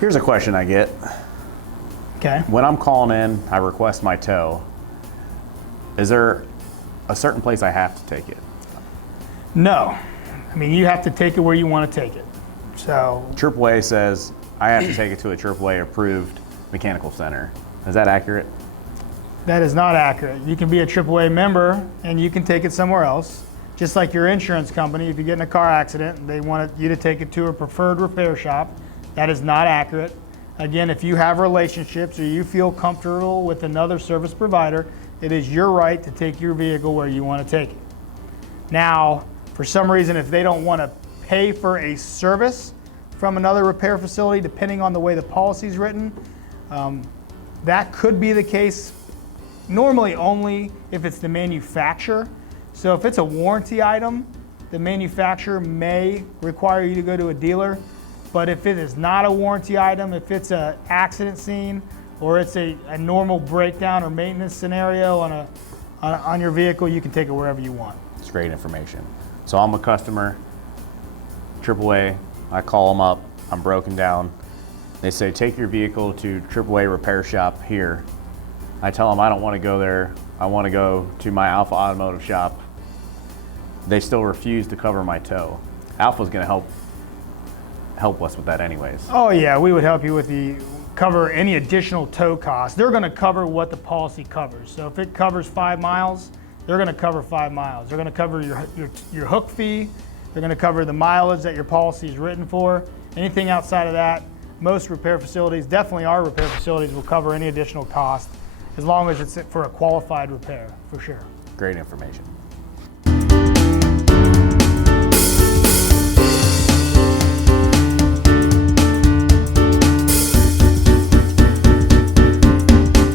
Here's a question I get. Okay. When I'm calling in, I request my tow. Is there a certain place I have to take it? No. I mean, you have to take it where you want to take it. So AAA says I have to take it to a AAA approved mechanical center. Is that accurate? that is not accurate. You can be a AAA member and you can take it somewhere else. Just like your insurance company, if you get in a car accident, they want you to take it to a preferred repair shop. That is not accurate. Again, if you have relationships or you feel comfortable with another service provider, it is your right to take your vehicle where you want to take it. Now, for some reason, if they don't want to pay for a service from another repair facility, depending on the way the policy is written, that could be the case normally only if it's the manufacturer. So if it's a warranty item, the manufacturer may require you to go to a dealer. But if it is not a warranty item, if it's an accident scene or it's a normal breakdown or maintenance scenario on your vehicle, you can take it wherever you want. It's great information. So I'm a customer, AAA, I call them up, I'm broken down. They say, take your vehicle to AAA repair shop here. I tell them I don't want to go there. I want to go to my Alpha Automotive shop. They still refuse to cover my tow. Alpha's going to help us with that anyways. Oh yeah, we would help you with cover any additional tow costs. They're going to cover what the policy covers. So if it covers 5 miles, they're going to cover 5 miles. They're going to cover your hook fee. They're going to cover the mileage that your policy is written for. Anything outside of that, most repair facilities, definitely our repair facilities, will cover any additional cost as long as it's for a qualified repair, for sure. Great information.